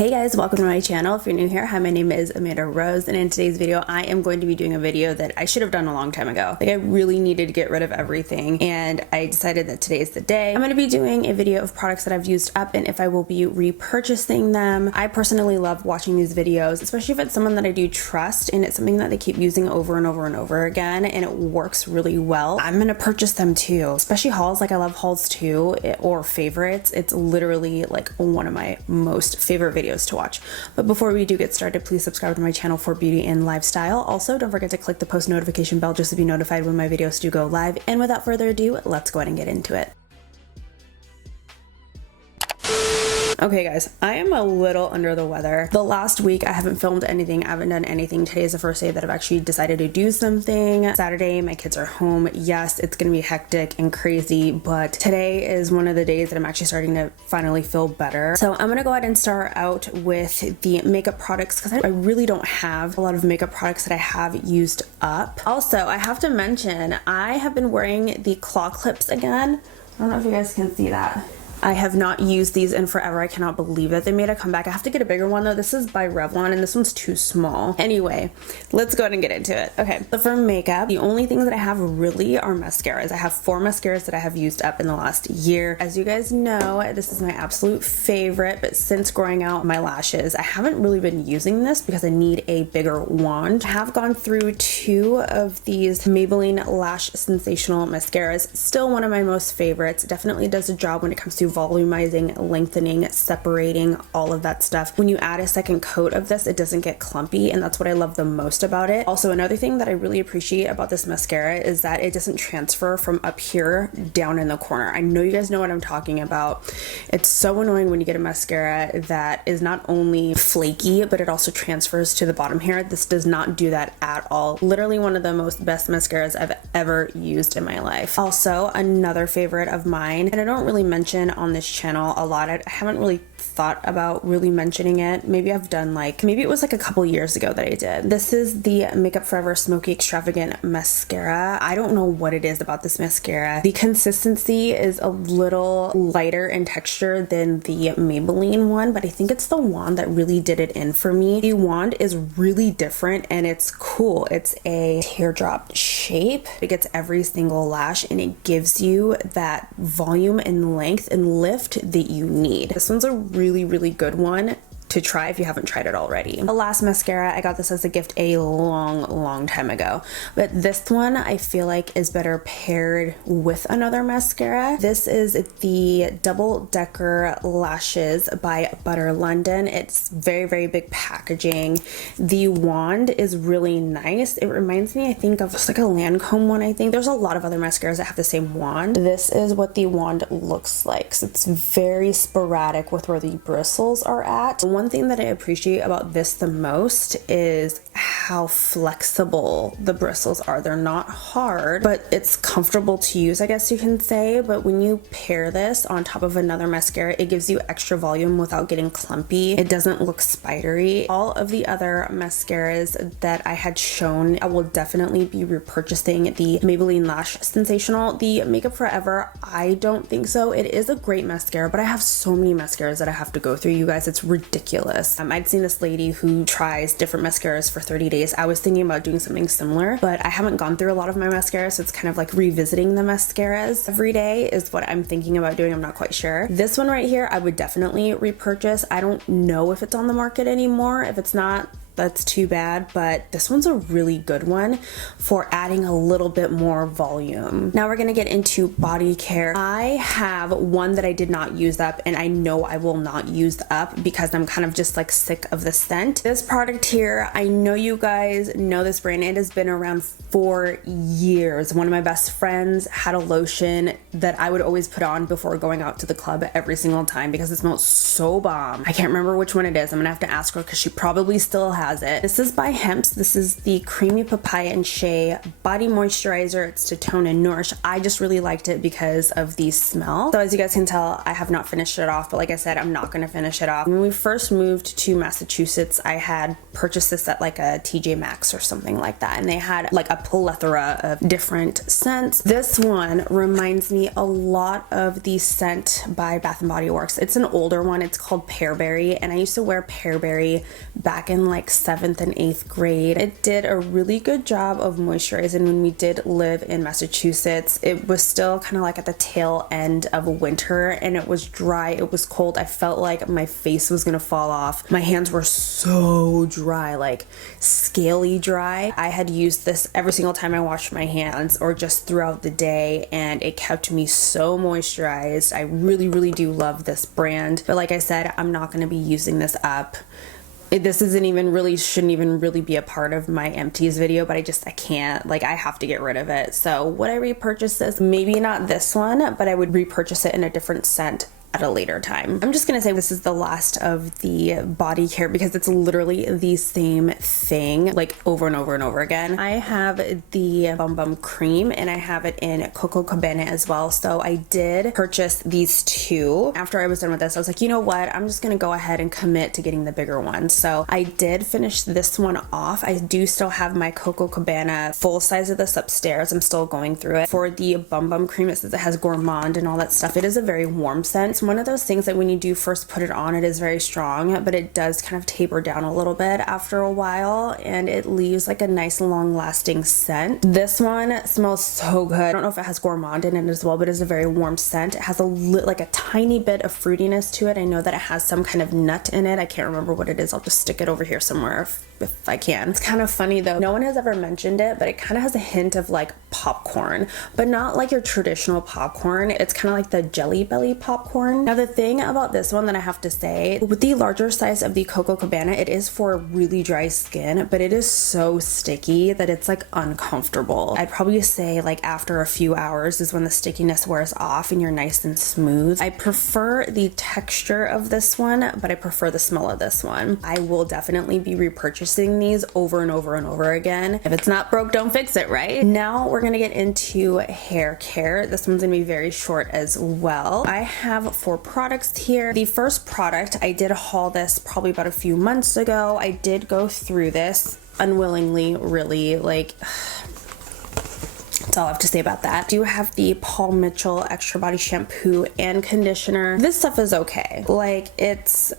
Hey guys, welcome to my channel. If you're new here, hi, my name is Amanda Rose, and in today's video I am going to be doing a video that I should have done a long time ago. Like, I really needed to get rid of everything, and I decided that today is the day. I'm going to be doing a video of products that I've used up and if I will be repurchasing them. I personally love watching these videos, especially if it's someone that I do trust and it's something that they keep using over and over and over again and it works really well. I'm going to purchase them too, especially hauls. Like, I love hauls too, or favorites. It's literally like one of my most favorite videos to watch. But before we do get started, please subscribe to my channel for beauty and lifestyle. Also, don't forget to click the post notification bell just to be notified when my videos do go live. And without further ado, let's go ahead and get into it. Okay guys, I am a little under the weather. The last week I haven't filmed anything, I haven't done anything. Today is the first day that I've actually decided to do something. Saturday, my kids are home. Yes, it's gonna be hectic and crazy, but today is one of the days that I'm actually starting to finally feel better. So I'm gonna go ahead and start out with the makeup products because I really don't have a lot of makeup products that I have used up. Also, I have to mention, I have been wearing the claw clips again. I don't know if you guys can see that. I have not used these in forever. I cannot believe that they made a comeback. I have to get a bigger one though. This is by Revlon and this one's too small. Anyway, let's go ahead and get into it. Okay, so for makeup, the only things that I have really are mascaras. I have 4 mascaras that I have used up in the last year. As you guys know, this is my absolute favorite, but since growing out my lashes, I haven't really been using this because I need a bigger wand. I have gone through 2 of these Maybelline Lash Sensational mascaras. Still one of my most favorites. Definitely does a job when it comes to volumizing, lengthening, separating, all of that stuff. When you add a second coat of this, it doesn't get clumpy, and that's what I love the most about it. Also, another thing that I really appreciate about this mascara is that it doesn't transfer from up here down in the corner. I know you guys know what I'm talking about. It's so annoying when you get a mascara that is not only flaky, but it also transfers to the bottom here. This does not do that at all. Literally one of the best mascaras I've ever used in my life. Also, another favorite of mine, and I don't really mention on this channel a lot. I haven't really thought about really mentioning it. Maybe I've done maybe it was like a couple years ago that I did. This is the Makeup Forever Smoky Extravagant mascara. I don't know what it is about this mascara. The consistency is a little lighter in texture than the Maybelline one, but I think it's the wand that really did it in for me. The wand is really different and it's cool. It's a teardrop shape. It gets every single lash and it gives you that volume and length and lift that you need. This one's a really good one to try if you haven't tried it already. The last mascara, I got this as a gift a long time ago, but this one I feel like is better paired with another mascara. This is the Double Decker Lashes by Butter London. It's very big packaging. The wand is really nice. It reminds me, I think, of just like a Lancome one. I think there's a lot of other mascaras that have the same wand. This is what the wand looks like. So it's very sporadic with where the bristles are at. One thing that I appreciate about this the most is how flexible the bristles are. They're not hard, but it's comfortable to use, I guess you can say. But when you pair this on top of another mascara, it gives you extra volume without getting clumpy. It doesn't look spidery. All of the other mascaras that I had shown, I will definitely be repurchasing the Maybelline Lash Sensational. The Makeup Forever, I don't think so. It is a great mascara, but I have so many mascaras that I have to go through, you guys. It's ridiculous. I'd seen this lady who tries different mascaras for 30 days. I was thinking about doing something similar, but I haven't gone through a lot of my mascaras, so it's kind of like revisiting the mascaras every day is what I'm thinking about doing. I'm not quite sure. This one right here, I would definitely repurchase. I don't know if it's on the market anymore. If it's not, that's too bad, but this one's a really good one for adding a little bit more volume. Now we're gonna get into body care. I have one that I did not use up and I know I will not use up because I'm kind of just like sick of the scent. This product here, I know you guys know this brand. It has been around for years. One of my best friends had a lotion that I would always put on before going out to the club every single time because it smells so bomb. I can't remember which one it is. I'm gonna have to ask her because she probably still has has it. This is by Hempz. This is the Creamy Papaya and Shea Body Moisturizer. It's to tone and nourish. I just really liked it because of the smell. So as you guys can tell, I have not finished it off, but like I said, I'm not going to finish it off. When we first moved to Massachusetts, I had purchased this at like a TJ Maxx or something like that, and they had like a plethora of different scents. This one reminds me a lot of the scent by Bath & Body Works. It's an older one. It's called Pearberry, and I used to wear Pearberry back in like 7th and 8th grade. It did a really good job of moisturizing when we did live in Massachusetts. It was still kind of like at the tail end of winter, and it was dry, it was cold. I felt like my face was gonna fall off. My hands were so dry, like scaly dry. I had used this every single time I washed my hands or just throughout the day, and it kept me so moisturized. I really do love this brand, but like I said, I'm not going to be using this up. This isn't even really, shouldn't even really be a part of my empties video, but I can't, like, I have to get rid of it. So would I repurchase this? Maybe not this one, but I would repurchase it in a different scent at a later time. I'm just gonna say this is the last of the body care because it's literally the same thing like over and over and over again. I have the Bum Bum Cream and I have it in Coco Cabana as well. So I did purchase these two. After I was done with this, I was like, you know what? I'm just gonna go ahead and commit to getting the bigger one. So I did finish this one off. I do still have my Coco Cabana full size of this upstairs. I'm still going through it. For the Bum Bum Cream, it says it has gourmand and all that stuff. It is a very warm scent. It's one of those things that when you do first put it on, it is very strong, but it does kind of taper down a little bit after a while, and it leaves like a nice long lasting scent. This one smells so good. I don't know if it has gourmand in it as well, but it's a very warm scent. It has like a tiny bit of fruitiness to it. I know that it has some kind of nut in it. I can't remember what it is. I'll just stick it over here somewhere if I can. It's kind of funny though. No one has ever mentioned it, but it kind of has a hint of like popcorn, but not like your traditional popcorn. It's kind of like the Jelly Belly popcorn. Now the thing about this one that I have to say, with the larger size of the Coco Cabana, it is for really dry skin, but it is so sticky that it's like uncomfortable. I'd probably say like after a few hours is when the stickiness wears off and you're nice and smooth. I prefer the texture of this one, but I prefer the smell of this one. I will definitely be repurchasing these over and over and over again. If it's not broke, don't fix it, right? Now we're gonna get into hair care. This one's gonna be very short as well. I have 4 products here. The first product, I did haul this probably about a few months ago. I did go through this unwillingly, really, like that's all I have to say about that. I do have the Paul Mitchell Extra Body Shampoo and Conditioner. This stuff is okay. Like it's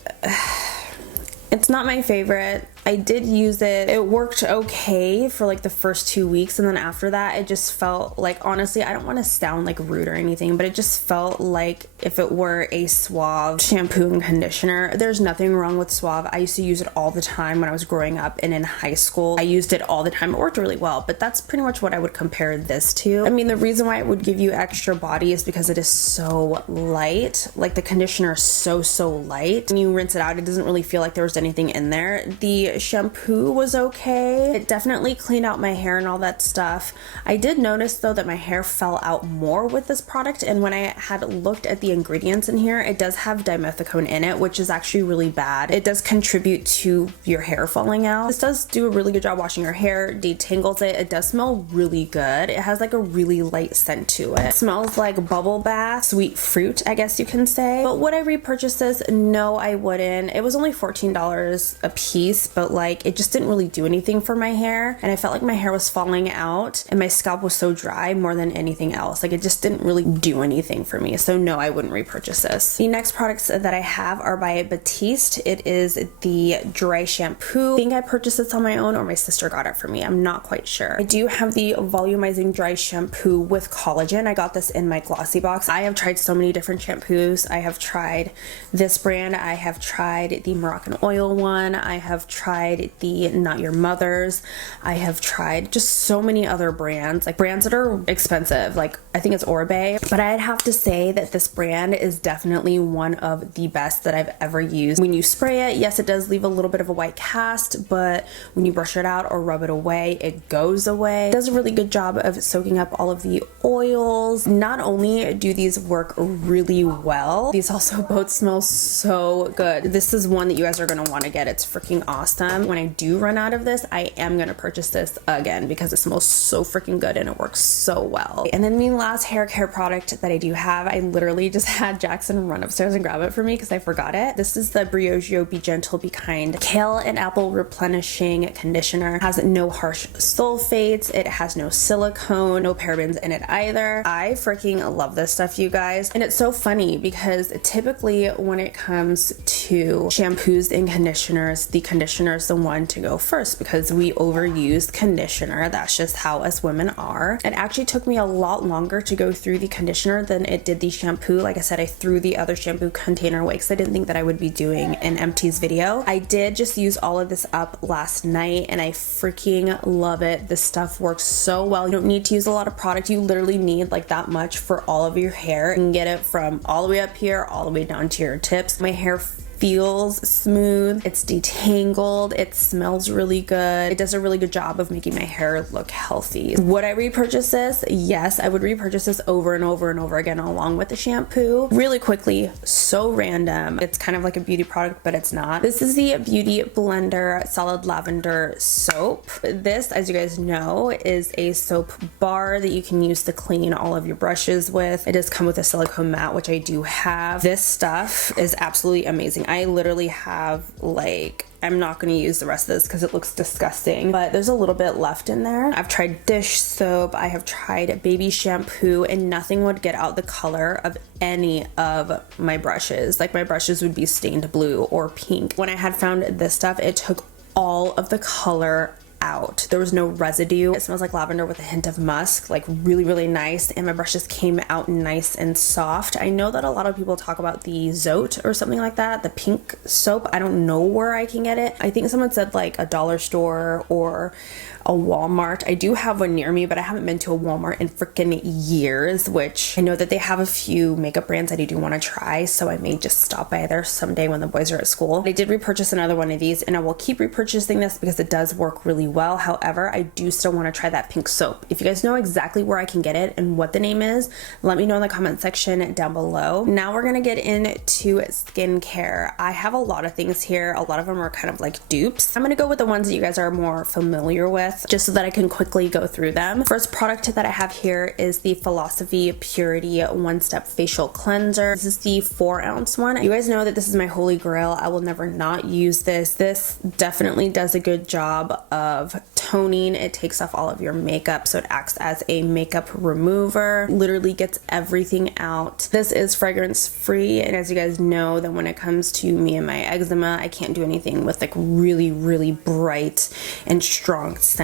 not my favorite. I did use it. It worked okay for like the first 2 weeks, and then after that it just felt like, honestly, I don't want to sound like rude or anything, but it just felt like if it were a Suave shampoo and conditioner. There's nothing wrong with Suave. I used to use it all the time when I was growing up and in high school. I used it all the time. It worked really well, but that's pretty much what I would compare this to. I mean, the reason why it would give you extra body is because it is so light. Like the conditioner is so light. When you rinse it out, it doesn't really feel like there was anything in there. The shampoo was okay. It definitely cleaned out my hair and all that stuff. I did notice though that my hair fell out more with this product, and when I had looked at the ingredients in here, it does have dimethicone in it, which is actually really bad. It does contribute to your hair falling out. This does do a really good job washing your hair, detangles it. It does smell really good. It has like a really light scent to it. It smells like bubble bath, sweet fruit, I guess you can say. But would I repurchase this? No, I wouldn't. It was only $14 a piece, but like it just didn't really do anything for my hair, and I felt like my hair was falling out and my scalp was so dry more than anything else. Like it just didn't really do anything for me, so no, I wouldn't repurchase this. The next products that I have are by Batiste. It is the dry shampoo. I think I purchased this on my own or my sister got it for me. I'm not quite sure. I do have the volumizing dry shampoo with collagen. I got this in my glossy box. I have tried so many different shampoos. I have tried this brand. I have tried the Moroccan oil one. I have tried the Not Your Mother's. I have tried just so many other brands, like brands that are expensive. Like I think it's Orbe, but I'd have to say that this brand is definitely one of the best that I've ever used. When you spray it, yes, it does leave a little bit of a white cast, but when you brush it out or rub it away, it goes away. It does a really good job of soaking up all of the oils. Not only do these work really well, these also both smell so good. This is one that you guys are going to want to get. It's freaking awesome. awesome. When I do run out of this, I am gonna purchase this again because it smells so freaking good and it works so well. And then the last hair care product that I do have, I literally just had Jackson run upstairs and grab it for me because I forgot it. This is the Briogeo Be Gentle, Be Kind Kale and Apple Replenishing Conditioner. It has no harsh sulfates, it has no silicone, no parabens in it either. I freaking love this stuff, you guys. And it's so funny because typically when it comes to shampoos and conditioners, the conditioner is the one to go first because we overuse conditioner. That's just how us women are. It actually took me a lot longer to go through the conditioner than it did the shampoo. Like I said, I threw the other shampoo container away because I didn't think that I would be doing an Empties video. I did just use all of this up last night and I freaking love it. This stuff works so well. You don't need to use a lot of product. You literally need like that much for all of your hair. You can get it from all the way up here all the way down to your tips. My hair feels smooth, it's detangled, it smells really good. It does a really good job of making my hair look healthy. Would I repurchase this? Yes, I would repurchase this over and over and over again along with the shampoo. Really quickly, so random. It's kind of like a beauty product, but it's not. This is the Beauty Blender Solid Lavender Soap. This, as you guys know, is a soap bar that you can use to clean all of your brushes with. It does come with a silicone mat, which I do have. This stuff is absolutely amazing. I literally have like, I'm not going to use the rest of this because it looks disgusting, but there's a little bit left in there. I've tried dish soap, I have tried baby shampoo, and nothing would get out the color of any of my brushes. Like my brushes would be stained blue or pink. When I had found this stuff, it took all of the color out. There was no residue. It smells like lavender with a hint of musk, like really, really nice. And my brushes came out nice and soft. I know that a lot of people talk about the Zote or something like that, the pink soap. I don't know where I can get it. I think someone said like a dollar store or a Walmart. I do have one near me, but I haven't been to a Walmart in freaking years, which I know that they have a few makeup brands that I do want to try, so I may just stop by there someday when the boys are at school. I did repurchase another one of these and I will keep repurchasing this because it does work really well. However, I do still want to try that pink soap. If you guys know exactly where I can get it and what the name is, let me know in the comment section down below. Now we're gonna get into skincare. I have a lot of things here. A lot of them are kind of like dupes. I'm gonna go with the ones that you guys are more familiar with, just so that I can quickly go through them. First product that I have here is the Philosophy Purity One Step Facial Cleanser. This is the 4-ounce one. You guys know that this is my holy grail. I will never not use this. This definitely does a good job of toning. It takes off all of your makeup, so it acts as a makeup remover. Literally gets everything out. This is fragrance free, and as you guys know, that when it comes to me and my eczema, I can't do anything with like really, really bright and strong scents.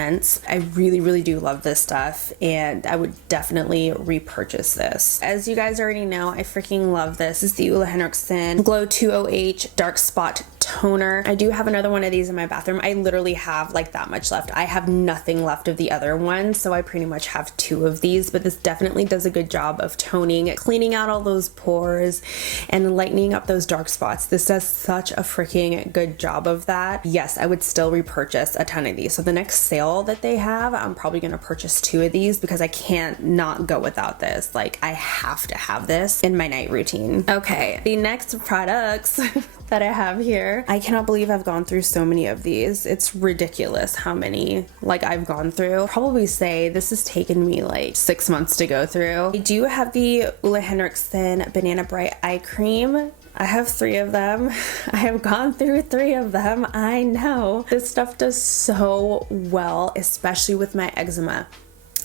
I really, really do love this stuff, and I would definitely repurchase this. As you guys already know, I freaking love this. This is the OLEHENRIKSEN Glow 2OH Dark Spot Toner. I do have another one of these in my bathroom. I literally have like that much left. I have nothing left of the other one, so I pretty much have 2 of these, but this definitely does a good job of toning, cleaning out all those pores and lightening up those dark spots. This does such a freaking good job of that. Yes, I would still repurchase a ton of these. So the next sale that they have, I'm probably gonna purchase 2 of these because I can't not go without this. Like I have to have this in my night routine. Okay, the next products that I have here, I cannot believe I've gone through so many of these. It's ridiculous how many like I've gone through. I'll probably say this has taken me like 6 months to go through. I do have the OLEHENRIKSEN Banana Bright Eye Cream. I have 3 of them. I have gone through 3 of them. I know. This stuff does so well, especially with my eczema.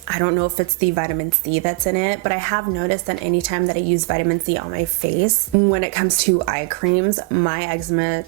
I don't know if it's the vitamin C that's in it, but I have noticed that anytime that I use vitamin C on my face, when it comes to eye creams, my eczema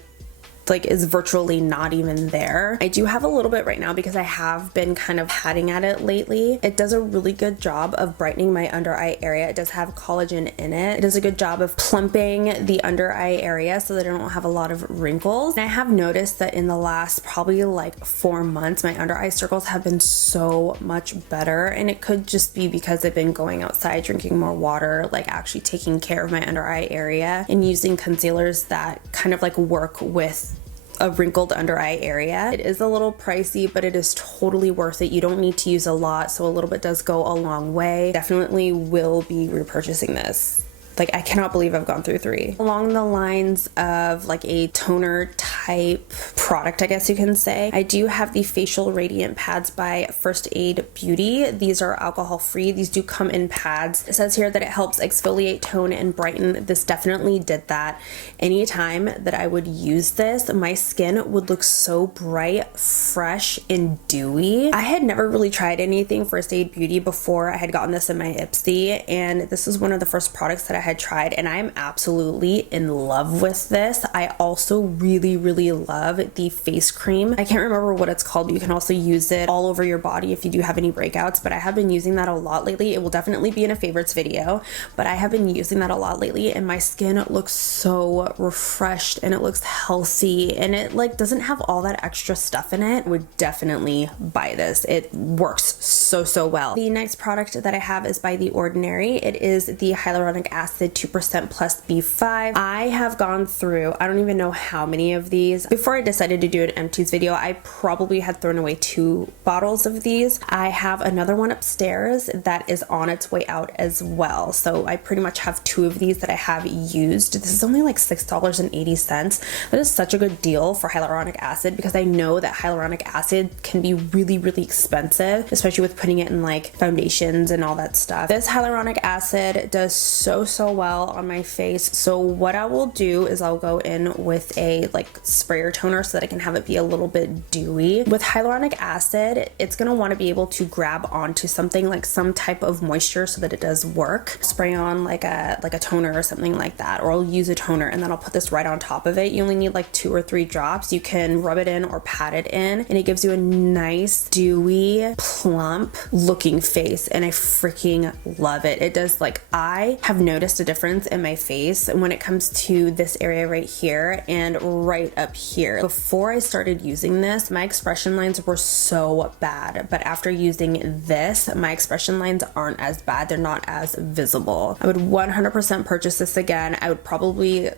like is virtually not even there. I do have a little bit right now because I have been kind of patting at it lately. It does a really good job of brightening my under eye area. It does have collagen in it. It does a good job of plumping the under eye area so that I don't have a lot of wrinkles. And I have noticed that in the last probably like 4 months, my under eye circles have been so much better, and it could just be because I've been going outside, drinking more water, like actually taking care of my under eye area and using concealers that kind of like work with a wrinkled under eye area. It is a little pricey, but it is totally worth it. You don't need to use a lot, so a little bit does go a long way. Definitely will be repurchasing this. Like, I cannot believe I've gone through 3. Along the lines of like a toner type product, I guess you can say, I do have the Facial Radiant Pads by First Aid Beauty. These are alcohol free. These do come in pads. It says here that it helps exfoliate, tone, and brighten. This definitely did that. Anytime that I would use this, my skin would look so bright, fresh, and dewy. I had never really tried anything First Aid Beauty before I had gotten this in my Ipsy, and this is one of the first products that I had tried, and I am absolutely in love with this. I also really love the face cream. I can't remember what it's called, but you can also use it all over your body if you do have any breakouts, but I have been using that a lot lately. It will definitely be in a favorites video, but I have been using that a lot lately, and my skin looks so refreshed and it looks healthy, and it like doesn't have all that extra stuff in it. I would definitely buy this. It works so well. The next product that I have is by The Ordinary. It is the hyaluronic acid 2% plus B5. I have gone through, I don't even know how many of these. Before I decided to do an empties video, I probably had thrown away 2 bottles of these. I have another one upstairs that is on its way out as well. So I pretty much have 2 of these that I have used. This is only like $6.80. That is such a good deal for hyaluronic acid, because I know that hyaluronic acid can be really expensive, especially with putting it in like foundations and all that stuff. This hyaluronic acid does so well on my face. So what I will do is I'll go in with a like sprayer toner so that I can have it be a little bit dewy. With hyaluronic acid, it's going to want to be able to grab onto something, like some type of moisture, so that it does work. Spray on like a toner or something like that, or I'll use a toner and then I'll put this right on top of it. You only need like 2 or 3 drops. You can rub it in or pat it in, and it gives you a nice dewy, plump looking face, and I freaking love it. It does, like, I have noticed a difference in my face when it comes to this area right here and right up here. Before I started using this, my expression lines were so bad, but after using this, my expression lines aren't as bad. They're not as visible. I would 100% purchase this again. I would probably,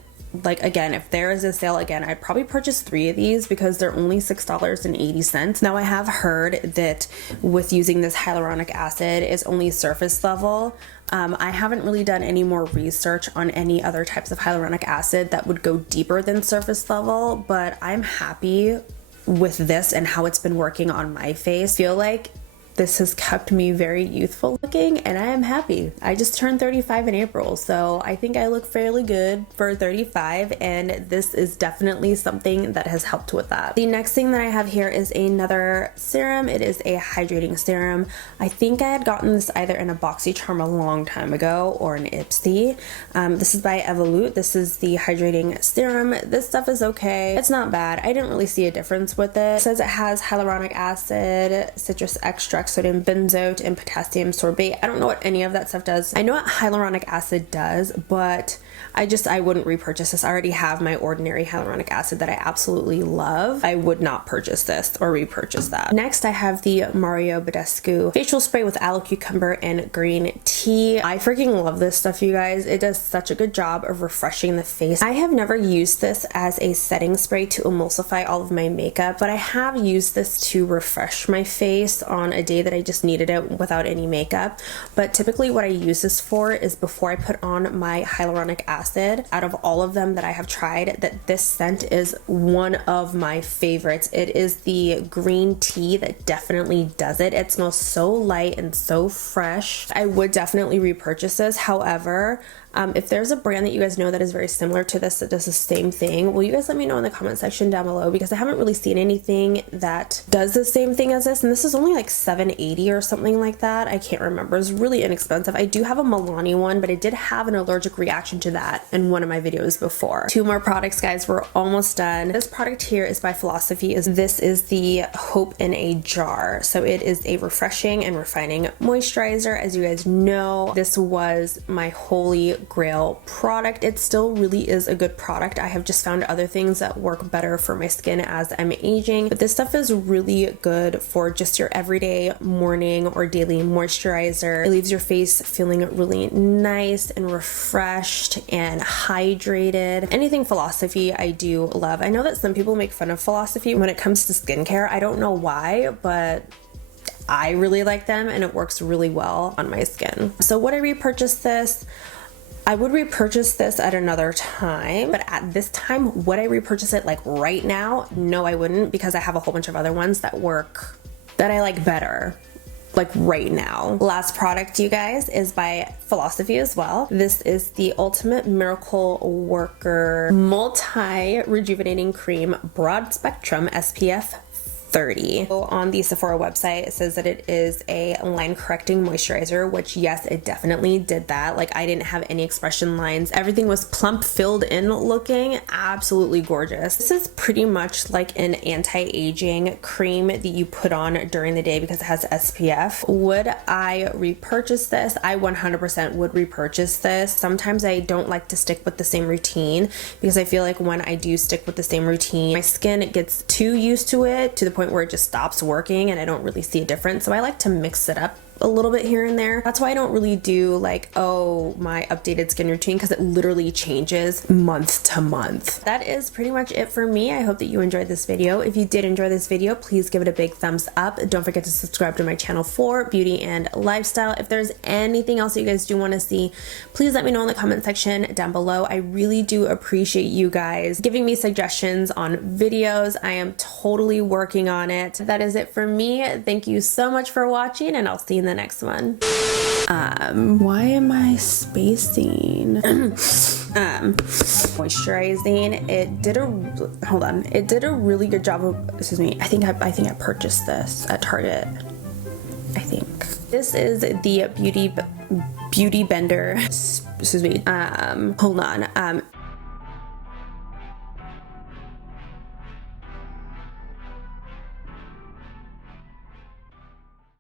like, again, if there is a sale again, I'd probably purchase 3 of these because they're only $6.80. Now, I have heard that with using this hyaluronic acid, it's only surface level. I haven't really done any more research on any other types of hyaluronic acid that would go deeper than surface level, but I'm happy with this and how it's been working on my face. I feel like this has kept me very youthful looking, and I am happy. I just turned 35 in April, so I think I look fairly good for 35, and this is definitely something that has helped with that. The next thing that I have here is another serum. It is a hydrating serum. I think I had gotten this either in a BoxyCharm a long time ago or an Ipsy. This is by Evolute. This is the hydrating serum. This stuff is okay. It's not bad. I didn't really see a difference with it. It says it has hyaluronic acid, citrus extract, sodium benzoate, and potassium sorbate. I don't know what any of that stuff does. I know what hyaluronic acid does, but I wouldn't repurchase this. I already have my ordinary hyaluronic acid that I absolutely love. I would not purchase this or repurchase that. Next, I have the Mario Badescu facial spray with aloe cucumber and green tea. I freaking love this stuff, you guys. It does such a good job of refreshing the face. I have never used this as a setting spray to emulsify all of my makeup, but I have used this to refresh my face on a day that I just needed it without any makeup. But typically what I use this for is before I put on my hyaluronic acid. Out of all of them that I have tried, that this scent is one of my favorites. It is the green tea that definitely does it. It smells so light and so fresh. I would definitely repurchase this. However, if there's a brand that you guys know that is very similar to this that does the same thing, will you guys let me know in the comment section down below, because I haven't really seen anything that does the same thing as this, and this is only like $7.80 or something like that. I can't remember. It's really inexpensive. I do have a Milani one, but I did have an allergic reaction to that in one of my videos before. 2 more products, guys. We're almost done. This product here is by Philosophy. This is the Hope in a Jar. So it is a refreshing and refining moisturizer. As you guys know, this was my holy grail product. It still really is a good product. I have just found other things that work better for my skin as I'm aging, but this stuff is really good for just your everyday morning or daily moisturizer. It leaves your face feeling really nice and refreshed and hydrated. Anything Philosophy I do love. I know that some people make fun of Philosophy when it comes to skincare. I don't know why, but I really like them and it works really well on my skin. So would I repurchase this? I would repurchase this at another time, but at this time, would I repurchase it like right now? No, I wouldn't, because I have a whole bunch of other ones that work, that I like better, like right now. Last product, you guys, is by Philosophy as well. This is the Ultimate Miracle Worker Multi Rejuvenating Cream Broad Spectrum SPF 30. So on the Sephora website, it says that it is a line correcting moisturizer, which yes, it definitely did that. Like I didn't have any expression lines. Everything was plump, filled in looking, absolutely gorgeous. This is pretty much like an anti-aging cream that you put on during the day because it has SPF. Would I repurchase this? I 100% would repurchase this. Sometimes I don't like to stick with the same routine because I feel like when I do stick with the same routine, my skin gets too used to it to the point where it just stops working and I don't really see a difference. So I like to mix it up a little bit here and there. That's why I don't really do like, oh, my updated skin routine, because it literally changes month to month. That is pretty much it for me. I hope that you enjoyed this video. If you did enjoy this video, please give it a big thumbs up. Don't forget to subscribe to my channel for beauty and lifestyle. If there's anything else that you guys do want to see, please let me know in the comment section down below. I really do appreciate you guys giving me suggestions on videos. I am totally working on it. That is it for me. Thank you so much for watching, and I'll see you in the next one. Why am I spacing? Moisturizing. It did a really good job of, excuse me, I think I purchased this at Target. I think. This is the Beauty Bender, excuse me, hold on.